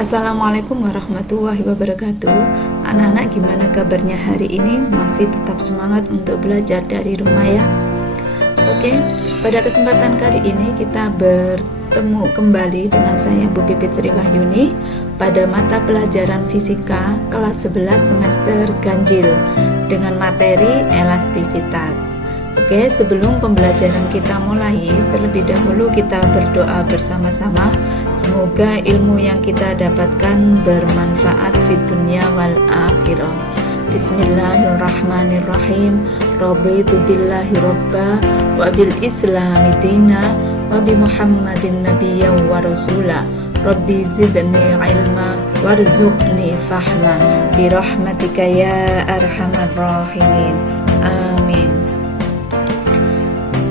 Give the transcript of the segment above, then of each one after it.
Assalamualaikum warahmatullahi wabarakatuh. Anak-anak, gimana kabarnya hari ini? Masih tetap semangat untuk belajar dari rumah ya? Oke, pada kesempatan kali ini kita bertemu kembali dengan saya Bu Pipit Sri Wahyuni pada mata pelajaran fisika kelas 11 semester ganjil dengan materi elastisitas. Oke, sebelum pembelajaran kita mulai, terlebih dahulu kita berdoa bersama-sama. Semoga ilmu yang kita dapatkan bermanfaat di dunia wal akhirah. Bismillahirrahmanirrahim. Raditu billahi robba wa bil islami dina wa bi Muhammadin nabiyyan wa rasula. Rabbi zidni ilma warzuqni fahma bi rahmatika ya arhamar rahimin. Amin.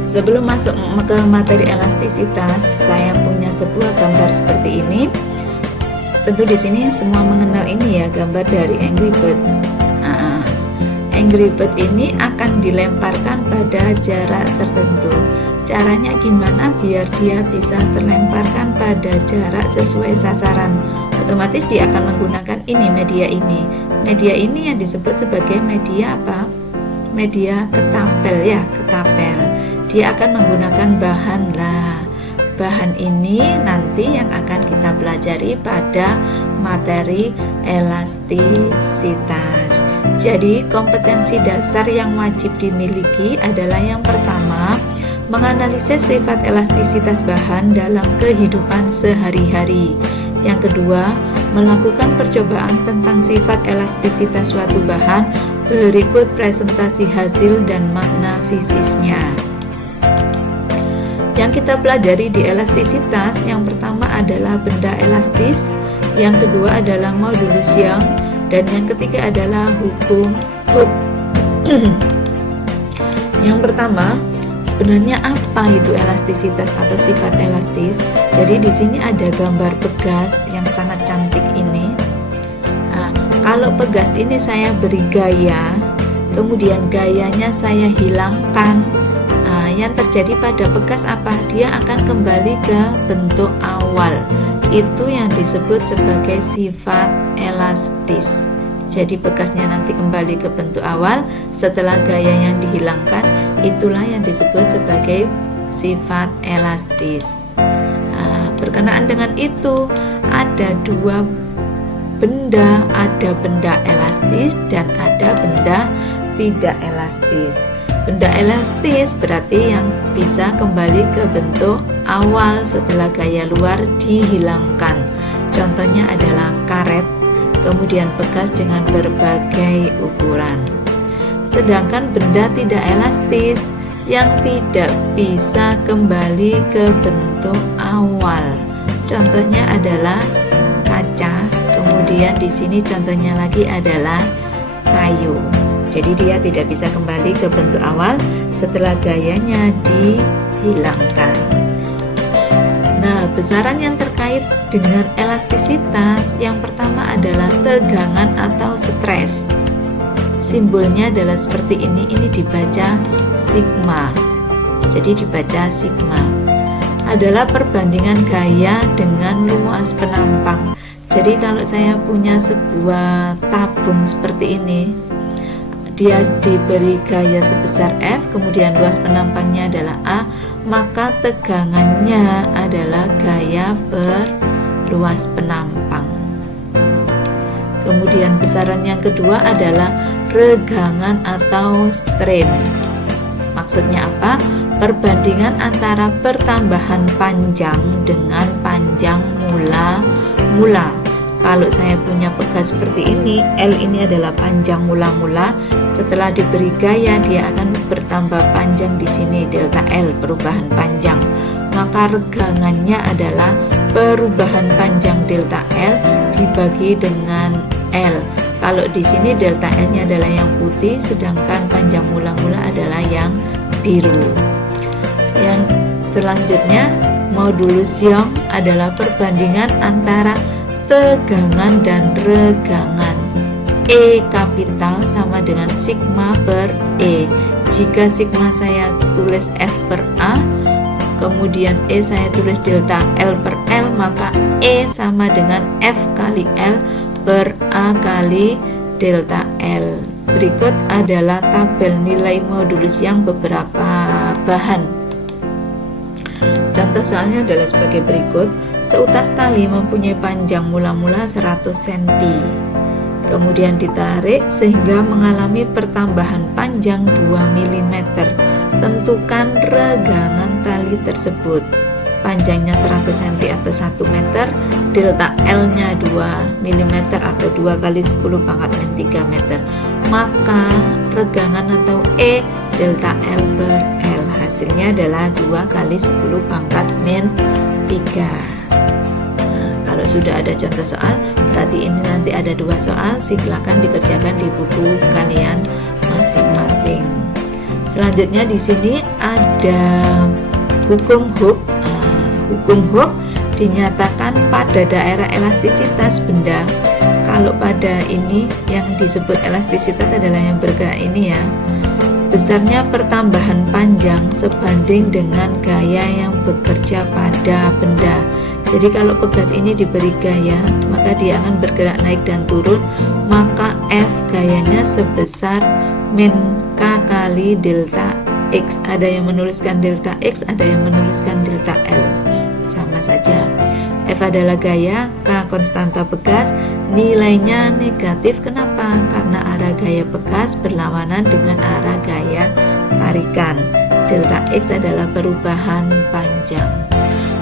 Sebelum masuk ke materi elastisitas, saya punya sebuah gambar seperti ini. Tentu di sini semua mengenal ini ya, gambar dari Angry Bird. Angry Bird ini akan dilemparkan pada jarak tertentu. Caranya gimana biar dia bisa terlemparkan pada jarak sesuai sasaran? Otomatis dia akan menggunakan ini, media ini. Media ini yang disebut sebagai media apa? Media ketapel ya, ketapel. Dia akan menggunakan bahan bahan ini nanti yang akan kita pelajari pada materi elastisitas. Jadi kompetensi dasar yang wajib dimiliki adalah yang pertama, menganalisis sifat elastisitas bahan dalam kehidupan sehari-hari. Yang kedua, melakukan percobaan tentang sifat elastisitas suatu bahan. Berikut presentasi hasil dan makna fisiknya. Yang kita pelajari di elastisitas, yang pertama adalah benda elastis, yang kedua adalah modulus Young, dan yang ketiga adalah hukum Hooke. Yang pertama, sebenarnya apa itu elastisitas atau sifat elastis? Jadi di sini ada gambar pegas yang sangat cantik ini. Kalau pegas ini saya beri gaya, kemudian gayanya saya hilangkan. Yang terjadi pada pegas apa? Dia akan kembali ke bentuk awal. Itu yang disebut sebagai sifat elastis. Jadi bekasnya nanti kembali ke bentuk awal setelah gaya yang dihilangkan. Itulah yang disebut sebagai sifat elastis. Berkenaan dengan itu, ada dua benda, ada benda elastis dan ada benda tidak elastis. Benda elastis berarti yang bisa kembali ke bentuk awal setelah gaya luar dihilangkan. Contohnya adalah karet, kemudian bekas dengan berbagai ukuran. Sedangkan benda tidak elastis yang tidak bisa kembali ke bentuk awal. Contohnya adalah kaca, kemudian di sini contohnya lagi adalah kayu. Jadi dia tidak bisa kembali ke bentuk awal setelah gayanya dihilangkan. Nah, besaran yang terkait dengan elastisitas yang pertama adalah tegangan atau stres. Simbolnya adalah seperti ini dibaca sigma. Jadi dibaca sigma. Adalah perbandingan gaya dengan luas penampang. Jadi kalau saya punya sebuah tabung seperti ini, dia diberi gaya sebesar F, kemudian luas penampangnya adalah A, maka tegangannya adalah gaya per luas penampang. Kemudian besaran yang kedua adalah regangan atau strain. Maksudnya apa? Perbandingan antara pertambahan panjang dengan panjang mula-mula. Kalau saya punya pegas seperti ini, L ini adalah panjang mula-mula. Setelah diberi gaya, dia akan bertambah panjang di sini, delta L, perubahan panjang. Maka regangannya adalah perubahan panjang delta L dibagi dengan L. Kalau di sini delta L-nya adalah yang putih, sedangkan panjang mula-mula adalah yang biru. Yang selanjutnya, modulus Young adalah perbandingan antara tegangan dan regangan. E kapital sama dengan sigma per E. Jika sigma saya tulis F per A, kemudian E saya tulis delta L per L, maka E sama dengan F kali L per A kali delta L. Berikut adalah tabel nilai modulus yang beberapa bahan. Contoh soalnya adalah sebagai berikut. Seutas tali mempunyai panjang mula-mula 100 cm. Kemudian ditarik sehingga mengalami pertambahan panjang 2 mm. Tentukan regangan tali tersebut. Panjangnya 100 cm atau 1 meter, delta L-nya 2 mm atau 2 kali 10 pangkat min 3 meter. Maka regangan atau E delta L per L hasilnya adalah 2 kali 10 pangkat min 3. Kalau sudah ada contoh soal, berarti ini nanti ada 2 soal, silakan dikerjakan di buku kalian masing-masing. Selanjutnya di sini ada hukum Hooke. Hukum Hooke dinyatakan pada daerah elastisitas benda. Kalau pada ini yang disebut elastisitas adalah yang bergerak ini ya. Besarnya pertambahan panjang sebanding dengan gaya yang bekerja pada benda. Jadi kalau pegas ini diberi gaya, maka dia akan bergerak naik dan turun, maka F gayanya sebesar min K kali delta X. Ada yang menuliskan delta X, ada yang menuliskan delta L. Sama saja. F adalah gaya, K konstanta pegas, nilainya negatif. Kenapa? Karena arah gaya pegas berlawanan dengan arah gaya tarikan. Delta X adalah perubahan panjang.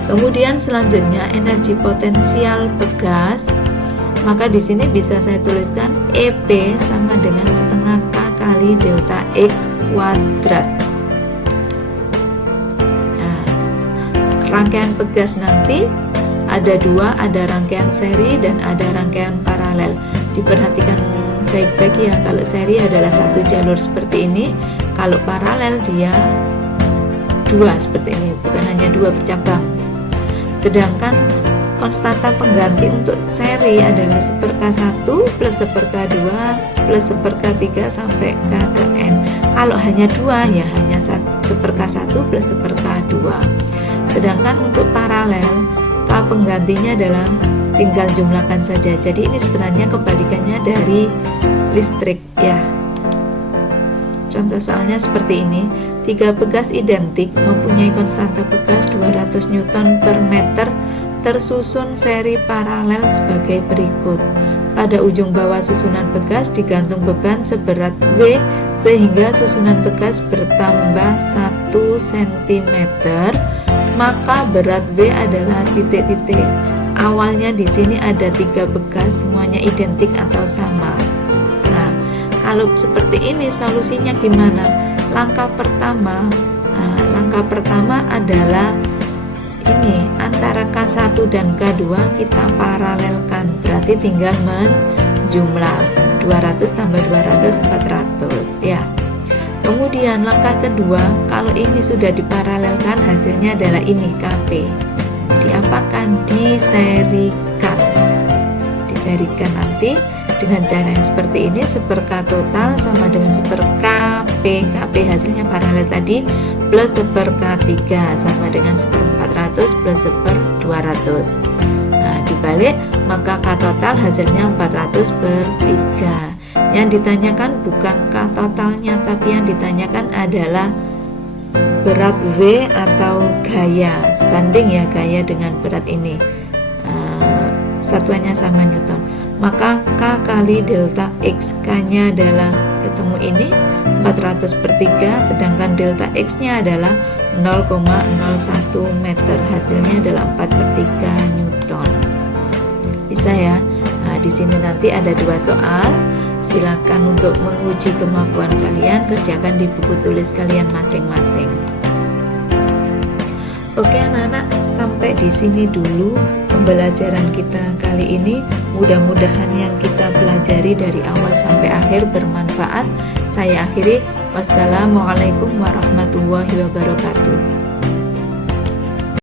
Kemudian selanjutnya energi potensial pegas, maka di sini bisa saya tuliskan EP sama dengan setengah K kali delta X kuadrat. Nah, rangkaian pegas nanti ada 2, ada rangkaian seri dan ada rangkaian paralel. Diperhatikan baik-baik ya, kalau seri adalah 1 jalur seperti ini, kalau paralel dia 2 seperti ini, bukan hanya 2 bercabang. Sedangkan konstanta pengganti untuk seri adalah 1/1 plus 1/2 plus 1/3 sampai K ke N. Kalau hanya 2 ya hanya 1/1 plus 1/2. Sedangkan untuk paralel K penggantinya adalah tinggal jumlahkan saja. Jadi ini sebenarnya kebalikannya dari listrik ya. Contoh soalnya seperti ini. 3 pegas identik mempunyai konstanta pegas 200 Newton per meter, tersusun seri paralel sebagai berikut. Pada ujung bawah susunan pegas digantung beban seberat W sehingga susunan pegas bertambah 1 cm, maka berat W adalah titik-titik. Awalnya di sini ada 3 pegas, semuanya identik atau sama. Nah, kalau seperti ini solusinya gimana? Langkah pertama adalah ini antara K1 dan K2 kita paralelkan, berarti tinggal menjumlah 200 tambah 200 400 ya. Kemudian langkah kedua, kalau ini sudah diparalelkan hasilnya adalah ini KP. Diapakan? Diserikan nanti dengan cara yang seperti ini, 1/K total sama dengan 1/KP. KP hasilnya paralel tadi plus 1/K3 sama dengan 1/400 plus 1/200. Nah, dibalik maka K total hasilnya 400/3. Yang ditanyakan bukan K totalnya, tapi yang ditanyakan adalah berat W atau gaya, sebanding ya gaya dengan berat ini. Satuannya sama Newton, maka K kali delta X, K nya adalah ketemu ini 400/3, sedangkan delta X nya adalah 0,01 meter, hasilnya adalah 4/3 Newton. Bisa ya. Nah, di sini nanti ada 2 soal, silakan untuk menguji kemampuan kalian, kerjakan di buku tulis kalian masing-masing. Oke anak-anak, sampai di sini dulu pembelajaran kita kali ini. Mudah-mudahan yang kita pelajari dari awal sampai akhir bermanfaat. Saya akhiri. Wassalamualaikum warahmatullahi wabarakatuh.